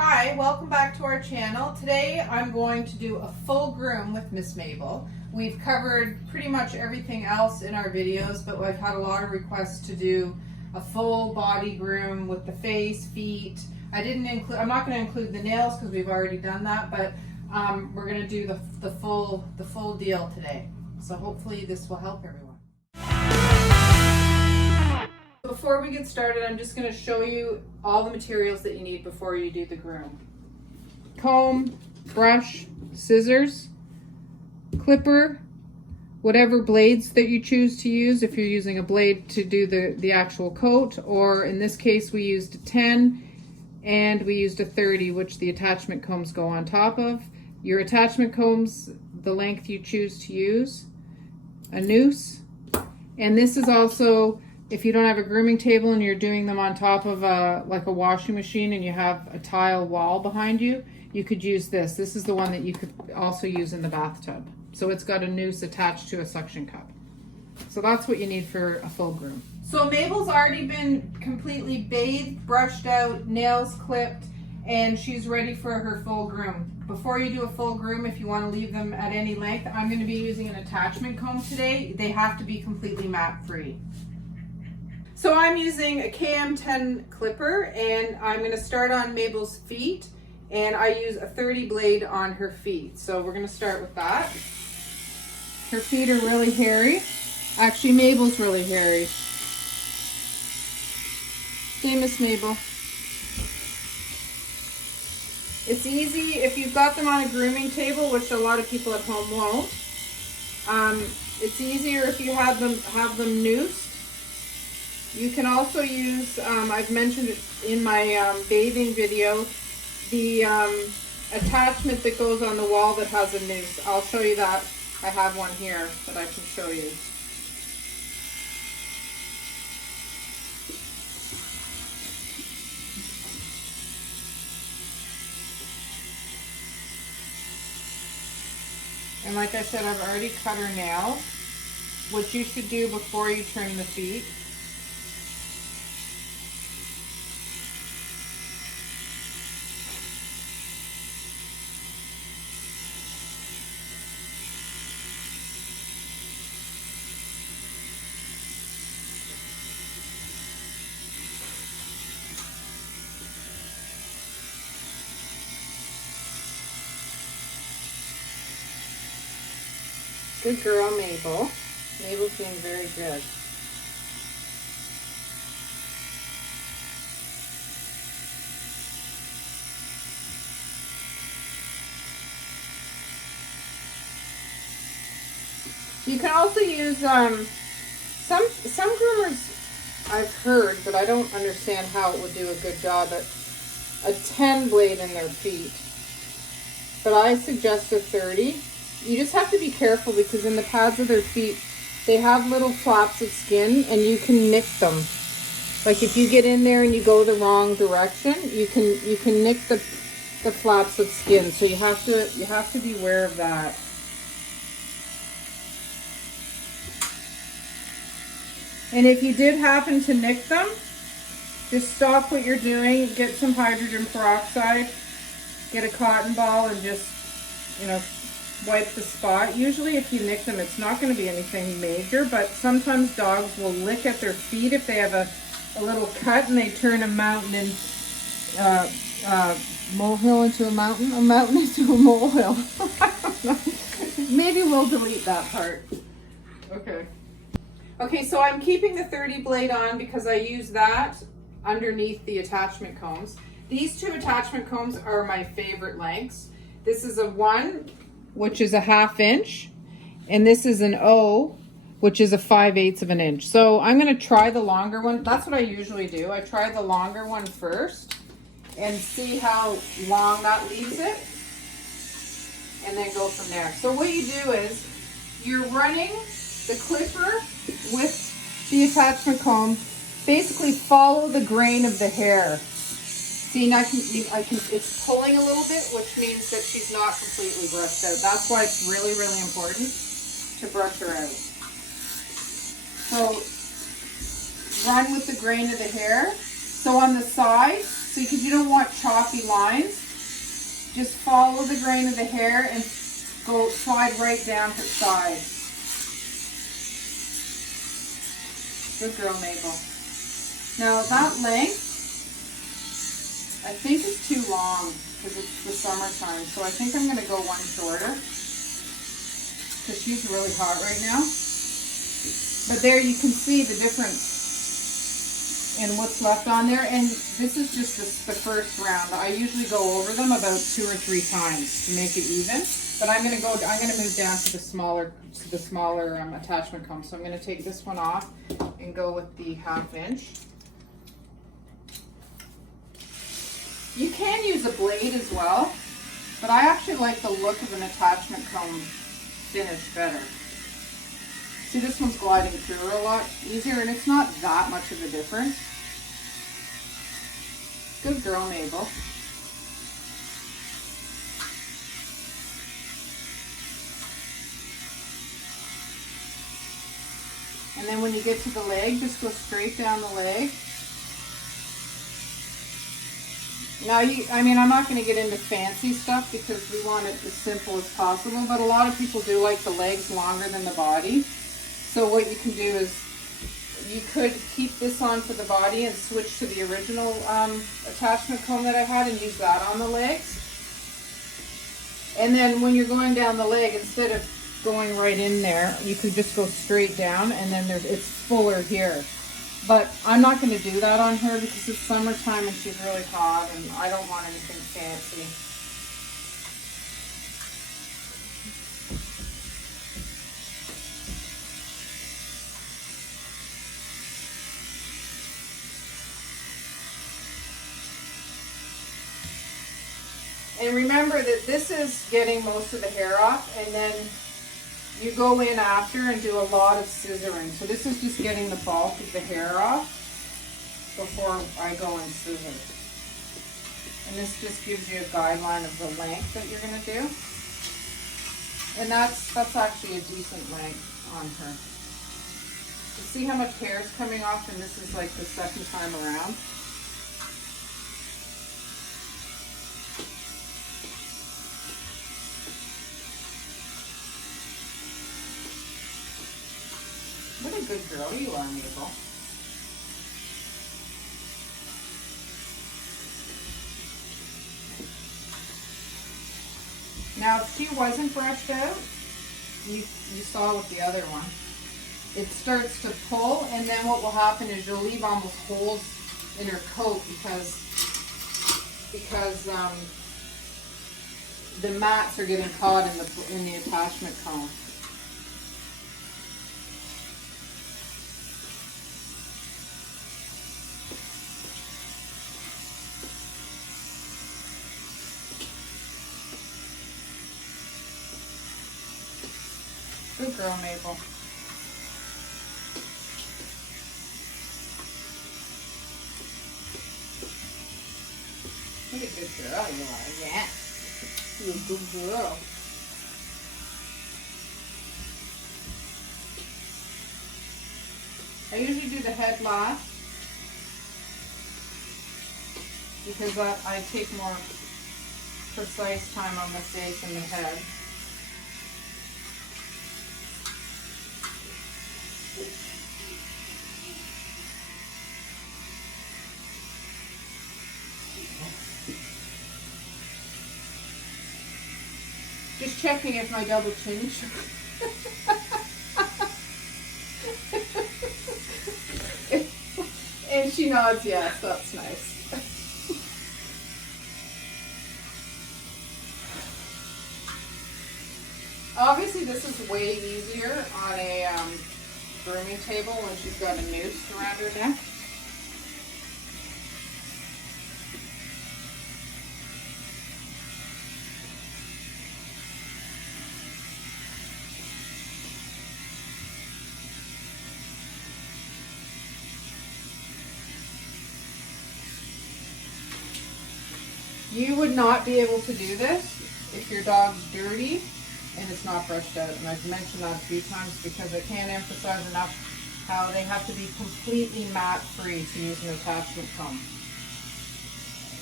Hi, welcome back to our channel. Today I'm going to do a full groom with Miss Mabel. We've covered pretty much everything else in our videos, but I've had a lot of requests to do a full body groom with the face, feet. I'm not going to include the nails because we've already done that, but we're going to do the full deal today. So hopefully this will help everyone. Before we get started, I'm just going to show you all the materials that you need before you do the groom. Comb, brush, scissors, clipper, whatever blades that you choose to use, if you're using a blade to do the actual coat, or in this case we used a 10 and we used a 30, which the attachment combs go on top of. Your attachment combs, the length you choose to use, a noose, and this is also, if you don't have a grooming table and you're doing them on top of like a washing machine and you have a tile wall behind you, you could use this. This is the one that you could also use in the bathtub. So it's got a noose attached to a suction cup. So that's what you need for a full groom. So Mabel's already been completely bathed, brushed out, nails clipped, and she's ready for her full groom. Before you do a full groom, if you want to leave them at any length, I'm going to be using an attachment comb today. They have to be completely mat free. So I'm using a KM10 clipper, and I'm going to start on Mabel's feet, and I use a 30 blade on her feet. So we're going to start with that. Her feet are really hairy. Actually, Mabel's really hairy. Okay, Miss Mabel. It's easy if you've got them on a grooming table, which a lot of people at home won't. It's easier if you have them noosed. You can also use, I've mentioned it in my bathing video, the attachment that goes on the wall that has a noose. I'll show you that. I have one here that I can show you. And like I said, I've already cut her nails, which you should do before you trim the feet. Good girl, Mabel. Mabel's being very good. You can also use some groomers I've heard, but I don't understand how it would do a good job at a 10 blade in their feet. But I suggest a 30. You just have to be careful because in the pads of their feet, they have little flaps of skin and you can nick them. Like if you get in there and you go the wrong direction, you can nick the flaps of skin. So you have to be aware of that. And if you did happen to nick them, just stop what you're doing, get some hydrogen peroxide, get a cotton ball and just, wipe the spot. Usually if you nick them, it's not going to be anything major, but sometimes dogs will lick at their feet if they have a little cut and they turn a mountain and molehill into a mountain into a molehill. Maybe we'll delete that part. Okay, so I'm keeping the 30 blade on because I use that underneath the attachment combs. These two attachment combs are my favorite lengths. This is a 1, which is a 1/2 inch, and this is an O, which is a 5/8 of an inch. So I'm going to try the longer one. That's what I usually do. I try the longer one first and see how long that leaves it, and then go from there. So what you do is you're running the clipper with the attachment comb. Basically follow the grain of the hair. See, now it's pulling a little bit, which means that she's not completely brushed out. That's why it's really, really important to brush her out. So run with the grain of the hair. So on the side, So because you don't want choppy lines, just follow the grain of the hair and go slide right down her side. Good girl, Mabel. Now that length, I think is too long because it's the summertime. So I think I'm going to go one shorter because she's really hot right now. But there you can see the difference in what's left on there. And this is just the first round. I usually go over them about 2 or 3 times to make it even. But I'm going to move down to the smaller attachment comb. So I'm going to take this one off and go with the 1/2 inch. You can use a blade as well, but I actually like the look of an attachment comb finish better. See, this one's gliding through a lot easier, and it's not that much of a difference. Good girl, Mabel. And then when you get to the leg, just go straight down the leg. Now, I'm not going to get into fancy stuff because we want it as simple as possible, but a lot of people do like the legs longer than the body. So what you can do is you could keep this on for the body and switch to the original attachment comb that I had and use that on the legs. And then when you're going down the leg, instead of going right in there, you could just go straight down, and then it's fuller here. But I'm not going to do that on her because it's summertime and she's really hot and I don't want anything fancy. And remember that this is getting most of the hair off, and then you go in after and do a lot of scissoring. So this is just getting the bulk of the hair off before I go and scissor. And this just gives you a guideline of the length that you're going to do. And that's actually a decent length on her. You see how much hair is coming off, and this is like the second time around. What a good girl you are, Mabel. Now, if she wasn't brushed out, you saw with the other one, it starts to pull, and then what will happen is you'll leave almost holes in her coat because the mats are getting caught in the attachment comb. Good girl, Mabel. What a good girl you are, yeah. You're a good girl. I usually do the head last because I take more precise time on the face and the head. Just checking if my double chin is and she nods yes, that's nice. Obviously this is way easier on a grooming table when she's got a noose around her neck. You would not be able to do this if your dog's dirty and it's not brushed out. And I've mentioned that a few times because I can't emphasize enough how they have to be completely mat free to use an attachment comb.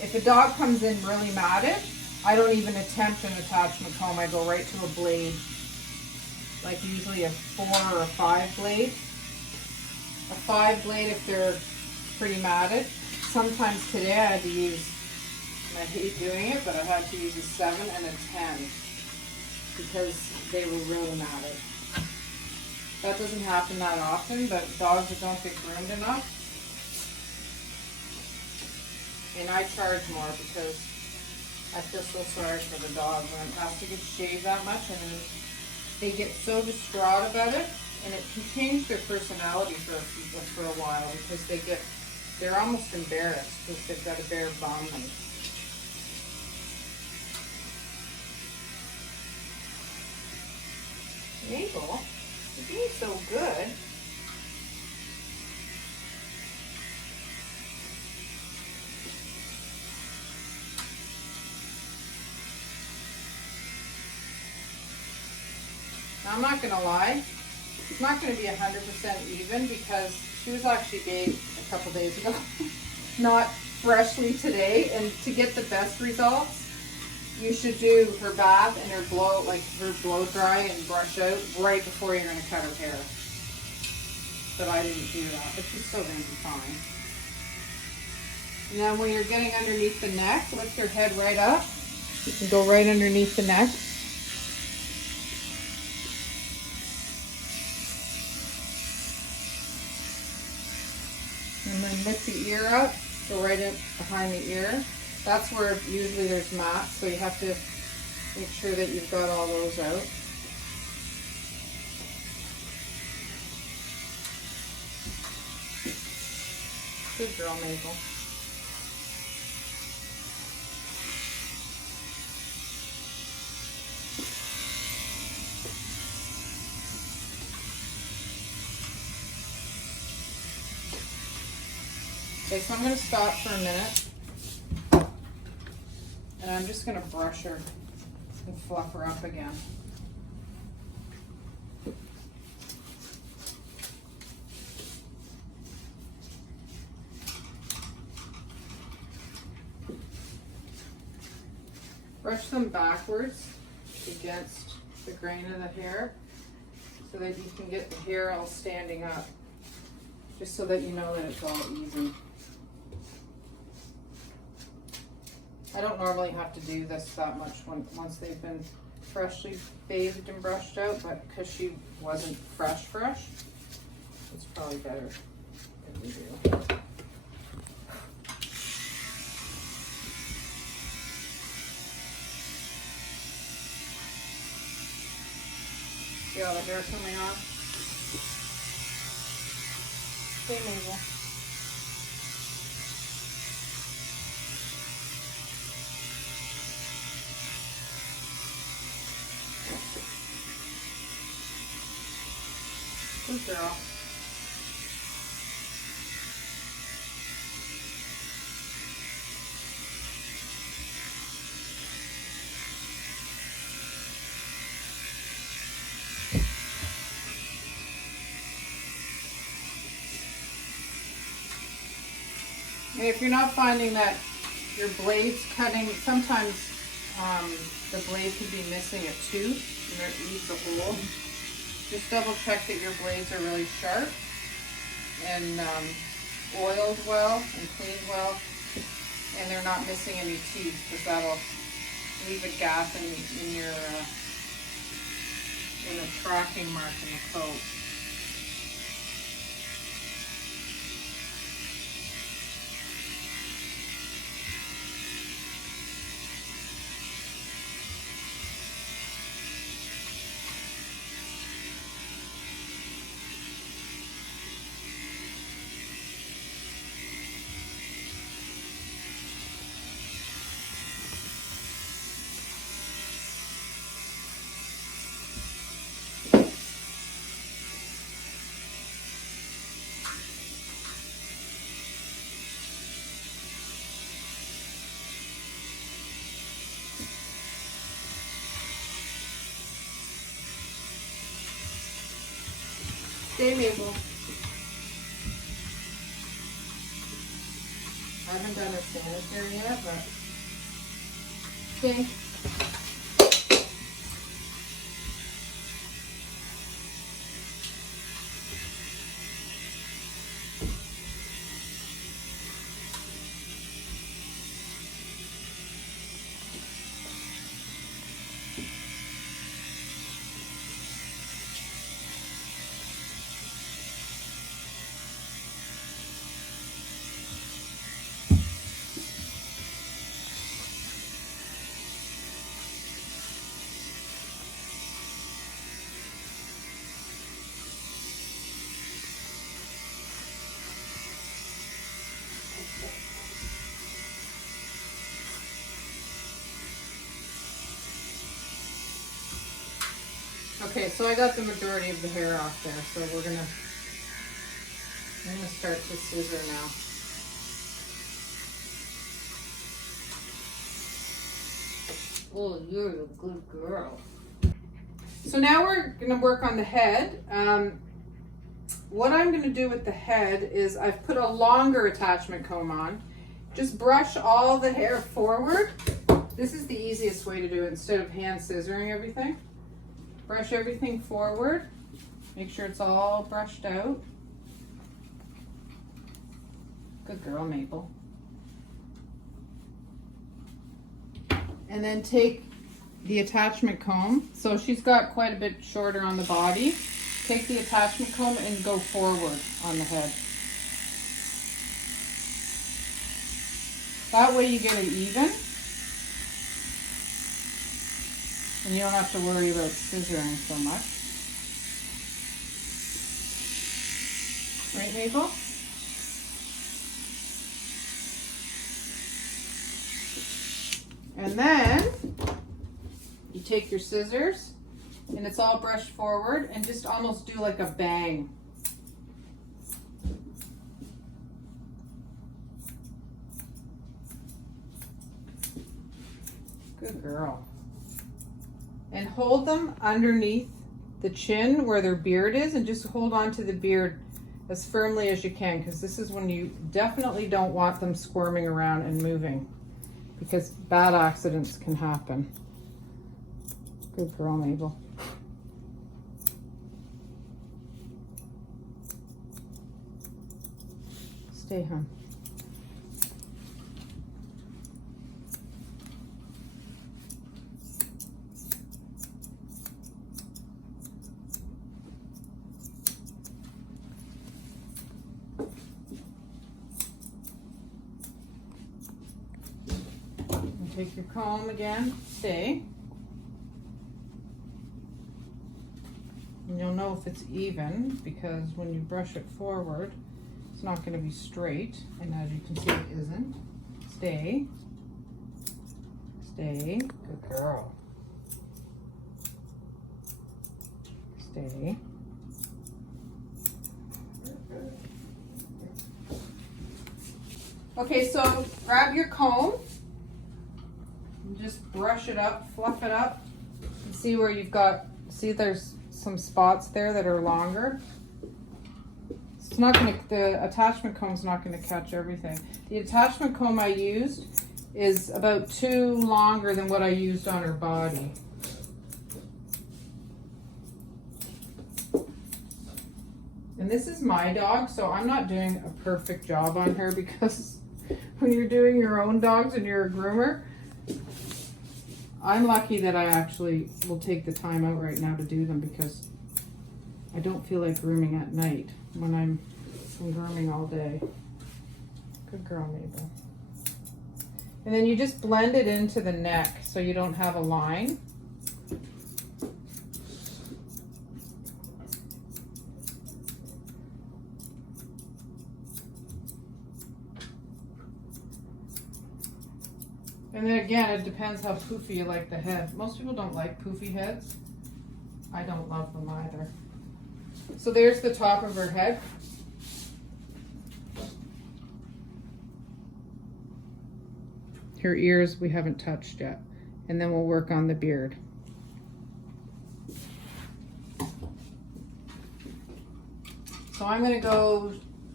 If a dog comes in really matted, I don't even attempt an attachment comb. I go right to a blade, like usually a 4 or a 5 blade. A 5 blade if they're pretty matted. Sometimes today I had to use, and I hate doing it, but I had to use a 7 and a 10 because they were really matted. That doesn't happen that often, but dogs that don't get groomed enough. And I charge more because I feel so sorry for the dog when it has to get shaved that much, and then they get so distraught about it, and it can change their personality for a while because they're almost embarrassed because they've got a bare bum. And Mabel, you're being so good. Now, I'm not going to lie, it's not going to be 100% even because she was actually bathed a couple days ago, not freshly today. And to get the best results, you should do her bath and her blow dry and brush out right before you're going to cut her hair. But I didn't do that, but she's still going to be fine. And then when you're getting underneath the neck, lift her head right up. You can go right underneath the neck. And then lift the ear up, go right in behind the ear. That's where usually there's mats, so you have to make sure that you've got all those out. Good girl, Mabel. Okay, so I'm going to stop for a minute. And I'm just going to brush her and fluff her up again. Brush them backwards against the grain of the hair so that you can get the hair all standing up, just so that you know that it's all even. I don't normally have to do this that much once they've been freshly bathed and brushed out, but because she wasn't fresh, it's probably better if we do. See all the hair coming off? Okay, Mabel. Good girl. And if you're not finding that your blade's cutting, sometimes the blade can be missing a tooth and it leaves a hole. Just double check that your blades are really sharp and oiled well and cleaned well, and they're not missing any teeth, because that'll leave a gap in your in a tracking mark in the coat. Stay, Mabel. I haven't done a sanitary yet, but okay. Okay, so I got the majority of the hair off there, so I'm gonna start to scissor now. Oh, you're a good girl. So now we're gonna work on the head. What I'm gonna do with the head is I've put a longer attachment comb on. Just brush all the hair forward. This is the easiest way to do it instead of hand scissoring everything. Brush everything forward. Make sure it's all brushed out. Good girl, Mabel. And then take the attachment comb. So she's got quite a bit shorter on the body. Take the attachment comb and go forward on the head. That way you get it even. And you don't have to worry about scissoring so much. Right, Mabel? And then you take your scissors and it's all brushed forward and just almost do like a bang. Good girl. And hold them underneath the chin where their beard is, and just hold on to the beard as firmly as you can, because this is when you definitely don't want them squirming around and moving, because bad accidents can happen. Good girl, Mabel. Stay, hon. Take your comb again, stay. And you'll know if it's even because when you brush it forward, it's not going to be straight. And as you can see, it isn't. Stay. Stay. Good girl. Stay. Okay, so grab your comb. Just brush it up, fluff it up, and see where you've got, see there's some spots there that are longer. It's not going to, the attachment comb's not going to catch everything. The attachment comb I used is about 2 longer than what I used on her body. And this is my dog, so I'm not doing a perfect job on her, because when you're doing your own dogs and you're a groomer, I'm lucky that I actually will take the time out right now to do them, because I don't feel like grooming at night when I'm grooming all day. Good girl, Mabel. And then you just blend it into the neck so you don't have a line. And then again, it depends how poofy you like the head. Most people don't like poofy heads. I don't love them either. So there's the top of her head. Her ears we haven't touched yet. And then we'll work on the beard. So I'm going to go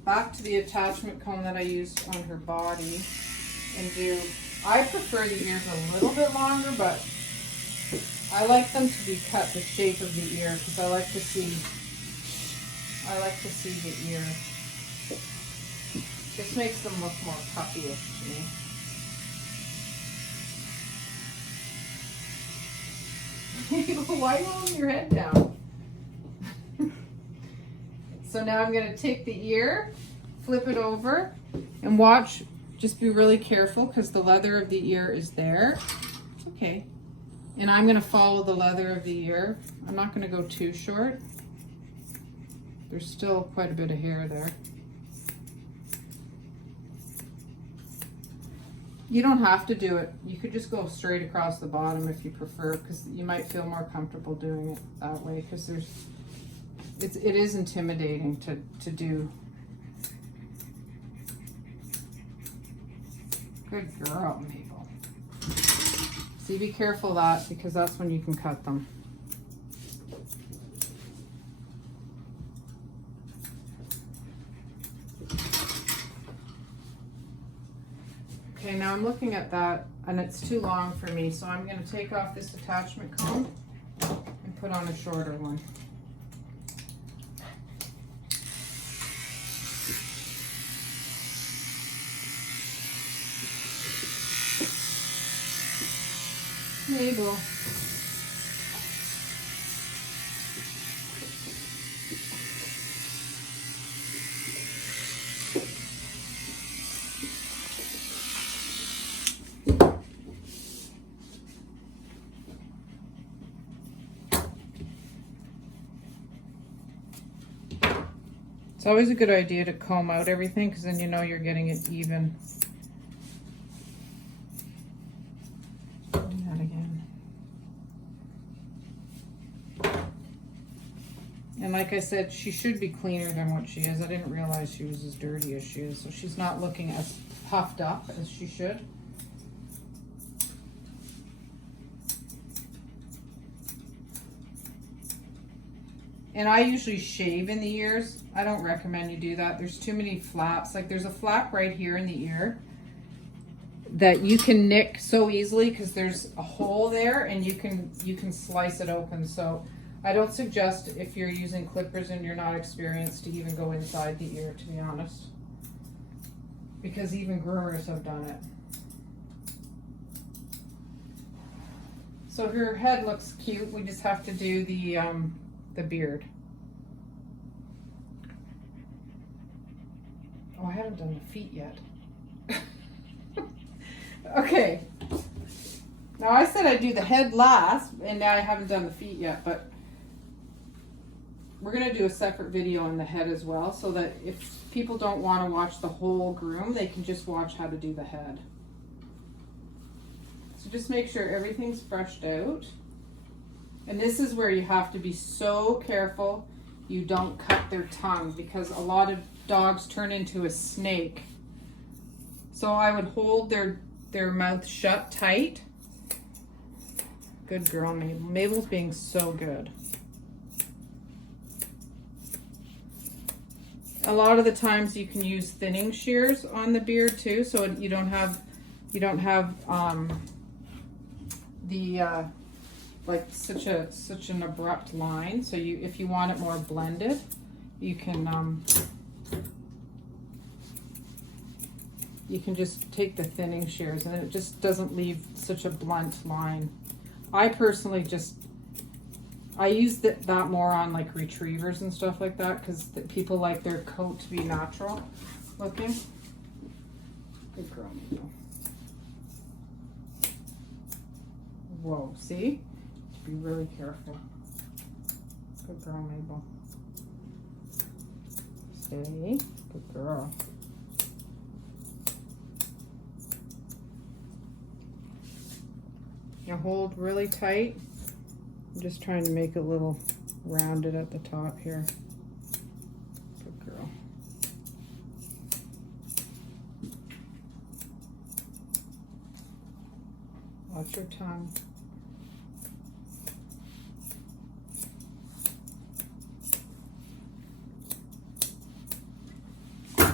back to the attachment comb that I used on her body and do, I prefer the ears a little bit longer, but I like them to be cut the shape of the ear because I like to see the ear. This makes them look more puppyish to me. Why are you holding your head down? So now I'm going to take the ear, flip it over, and watch. Just be really careful because the leather of the ear is there. It's okay. And I'm going to follow the leather of the ear. I'm not going to go too short. There's still quite a bit of hair there. You don't have to do it. You could just go straight across the bottom if you prefer, because you might feel more comfortable doing it that way, because it is intimidating to do. Good girl, Mabel. See, be careful of that, because that's when you can cut them. Okay, now I'm looking at that and it's too long for me, so I'm going to take off this attachment comb and put on a shorter one. Mabel. It's always a good idea to comb out everything because then you know you're getting it even. Do that again. And like I said, she should be cleaner than what she is. I didn't realize she was as dirty as she is, so she's not looking as puffed up as she should. And I usually shave in the ears. I don't recommend you do that. There's too many flaps. Like there's a flap right here in the ear that you can nick so easily because there's a hole there and you can slice it open. So I don't suggest, if you're using clippers and you're not experienced, to even go inside the ear, to be honest. Because even groomers have done it. So her head looks cute. We just have to do the beard. Oh, I haven't done the feet yet. Okay. Now I said I'd do the head last, and now I haven't done the feet yet, but we're going to do a separate video on the head as well, so that if people don't want to watch the whole groom, they can just watch how to do the head. So just make sure everything's brushed out. And this is where you have to be so careful you don't cut their tongue, because a lot of dogs turn into a snake. So I would hold their mouth shut tight. Good girl, Mabel. Mabel's being so good. A lot of the times you can use thinning shears on the beard too, so you don't have like such an abrupt line. So if you want it more blended, you can just take the thinning shears, and then it just doesn't leave such a blunt line. I personally I use that more on like retrievers and stuff like that, because people like their coat to be natural looking. Good girl, Mabel. Whoa, see? Be really careful. Good girl, Mabel. Stay. Good girl. Now hold really tight. I'm just trying to make it a little rounded at the top here. Good girl. Watch your tongue.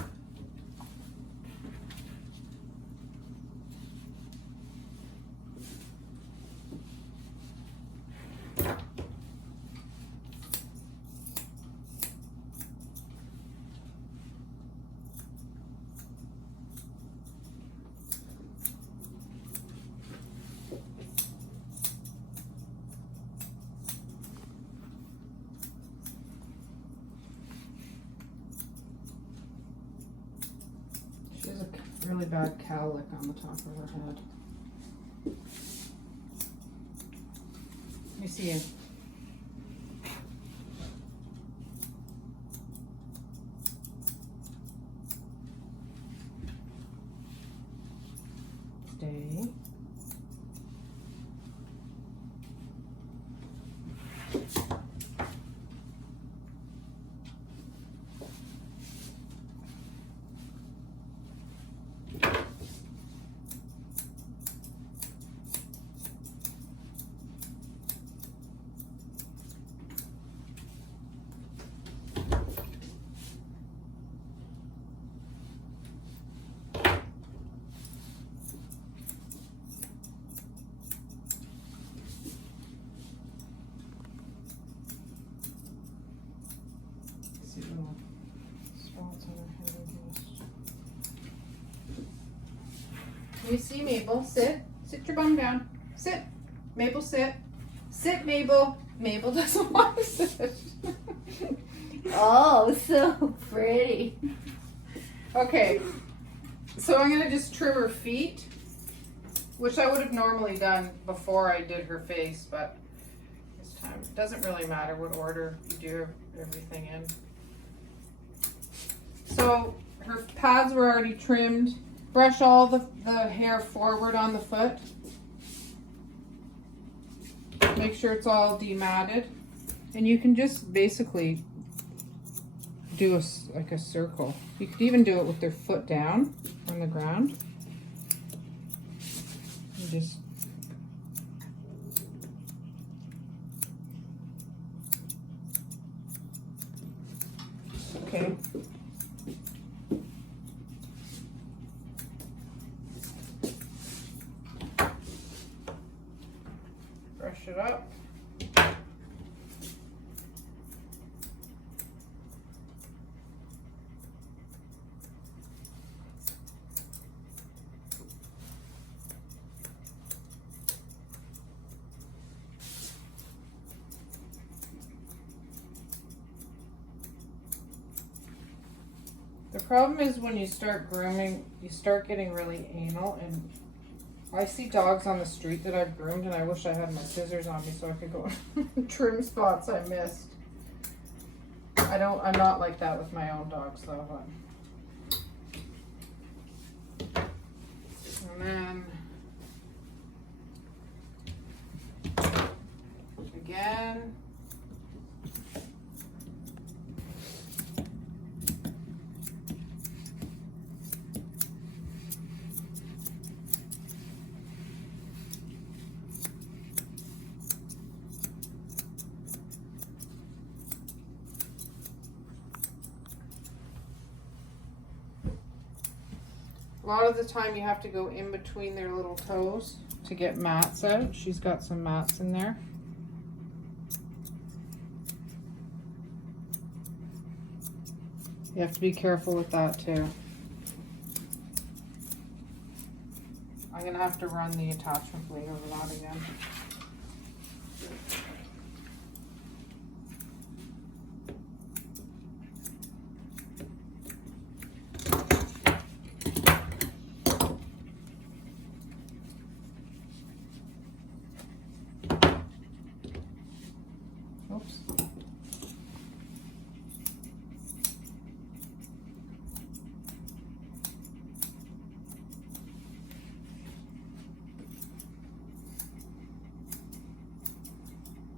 really bad cowlick on the top of her head. Let me see you. Stay. Can you see Mabel? Sit. Sit your bum down. Sit. Mabel, sit. Sit, Mabel. Mabel doesn't want to sit. Oh, so pretty. Okay. So I'm going to just trim her feet, which I would have normally done before I did her face, but this time it doesn't really matter what order you do everything in. So her pads were already trimmed. Brush all the hair forward on the foot. Make sure it's all dematted. And you can just basically do like a circle. You could even do it with their foot down on the ground. And just okay. Brush it up. The problem is when you start grooming, you start getting really anal, and I see dogs on the street that I've groomed, and I wish I had my scissors on me so I could go and trim spots I missed. I'm not like that with my own dogs though. And then again. A lot of the time you have to go in between their little toes to get mats out. She's got some mats in there. You have to be careful with that too. I'm gonna have to run the attachment blade over that again. Oops.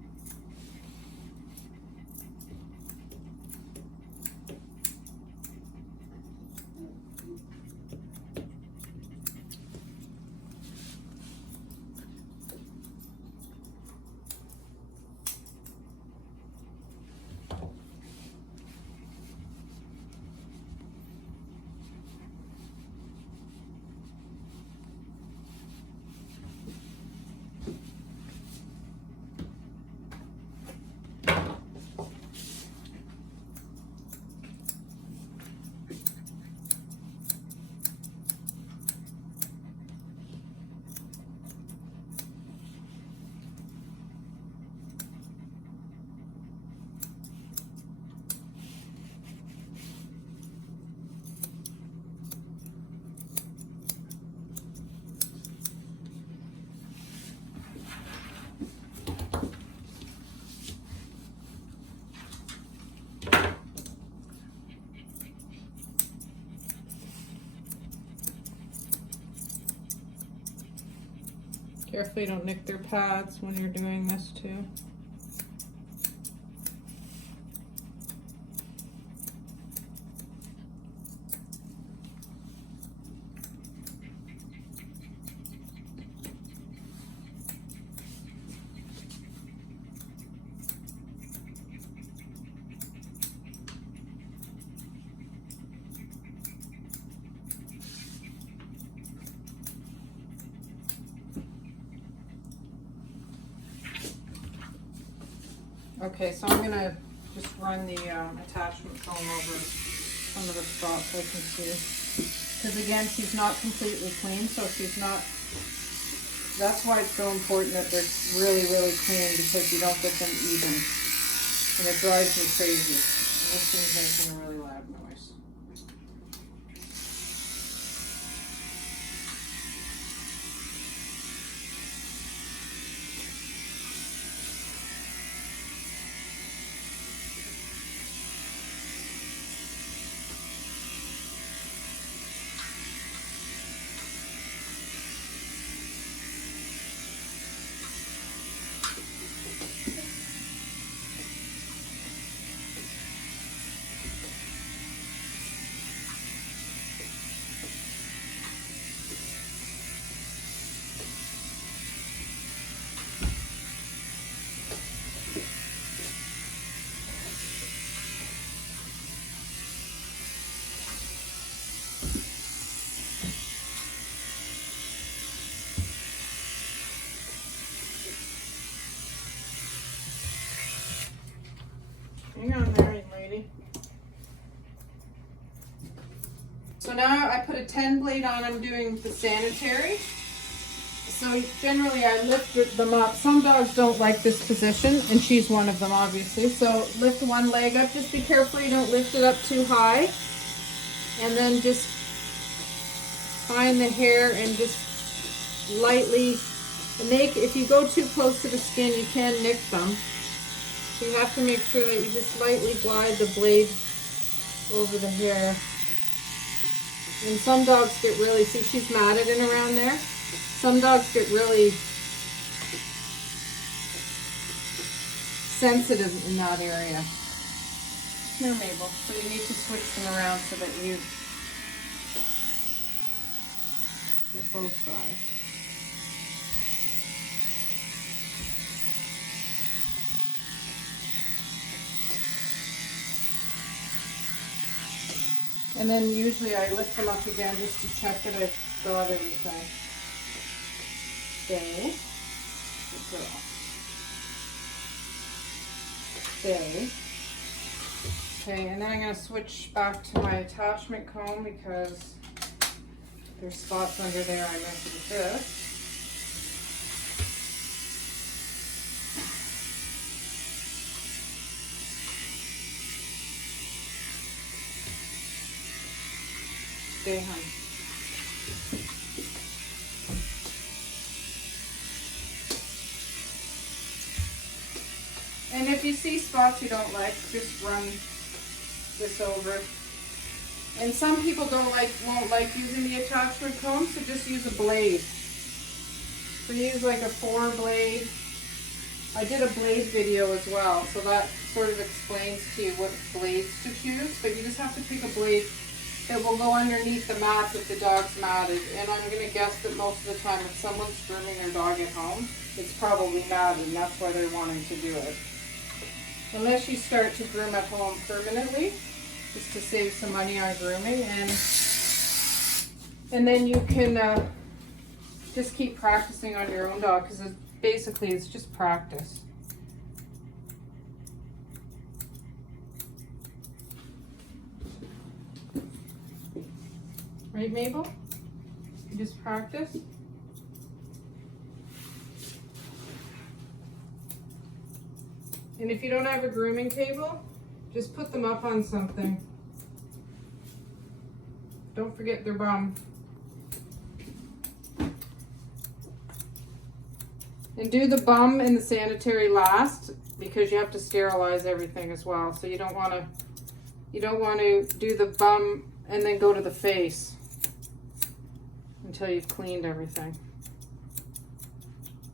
careful you don't nick their pads when you're doing this too. Okay, so I'm gonna just run the attachment foam over some of the spots I can see. Because again, she's not completely clean, so she's not, that's why it's so important that they're really, really clean, because you don't get them even. And it drives me crazy. And this thing's making a really loud noise. Hang on there, lady. So now I put a 10 blade on, I'm doing the Sanitary. So generally I lift them up. Some dogs don't like this position, and she's one of them obviously. So lift one leg up, just be careful you don't lift it up too high. And then just find the hair and just lightly make, if you go too close to the skin you can nick them. So you have to make sure that you just lightly glide the blade over the hair. And some dogs get really, see she's matted in around there. Some dogs get really sensitive in that area. Come here, Mabel. So you need to switch them around so that you get both sides. And then usually I lift them up again just to check that I've got everything. Stay. Good girl. Stay. Okay, and then I'm going to switch back to my attachment comb because there's spots under there I messed with this. Stay, honey. And if you see spots you don't like, just run this over. And some people won't like using the attachment comb, so just use a blade. So use like a 4 blade. I did a blade video as well, so that sort of explains to you what blades to choose. But you just have to pick a blade that will go underneath the mat if the dog's matted. And I'm going to guess that most of the time if someone's grooming their dog at home, it's probably matted, and that's why they're wanting to do it. Unless you start to groom at home permanently, just to save some money on grooming, and then you can just keep practicing on your own dog, because basically it's just practice. Right, Mabel? You just practice. And if you don't have a grooming table, just put them up on something. Don't forget their bum. And do the bum and the Sanitary last, because you have to sterilize everything as well. So you don't want to do the bum and then go to the face until you've cleaned everything.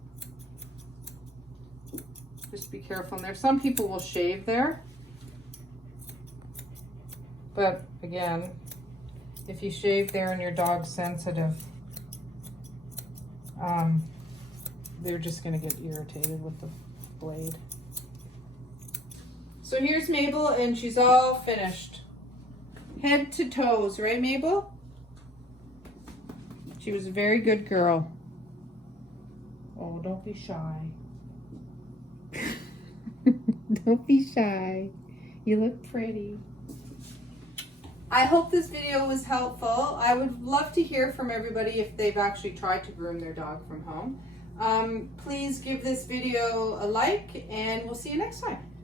Just be careful in there. Some people will shave there. But again, if you shave there and your dog's sensitive, they're just gonna get irritated with the blade. So here's Mabel, and she's all finished. Head to toes, right, Mabel? She was a very good girl. Oh, don't be shy. Don't be shy. You look pretty. I hope this video was helpful. I would love to hear from everybody if they've actually tried to groom their dog from home. Please give this video a like, and we'll see you next time.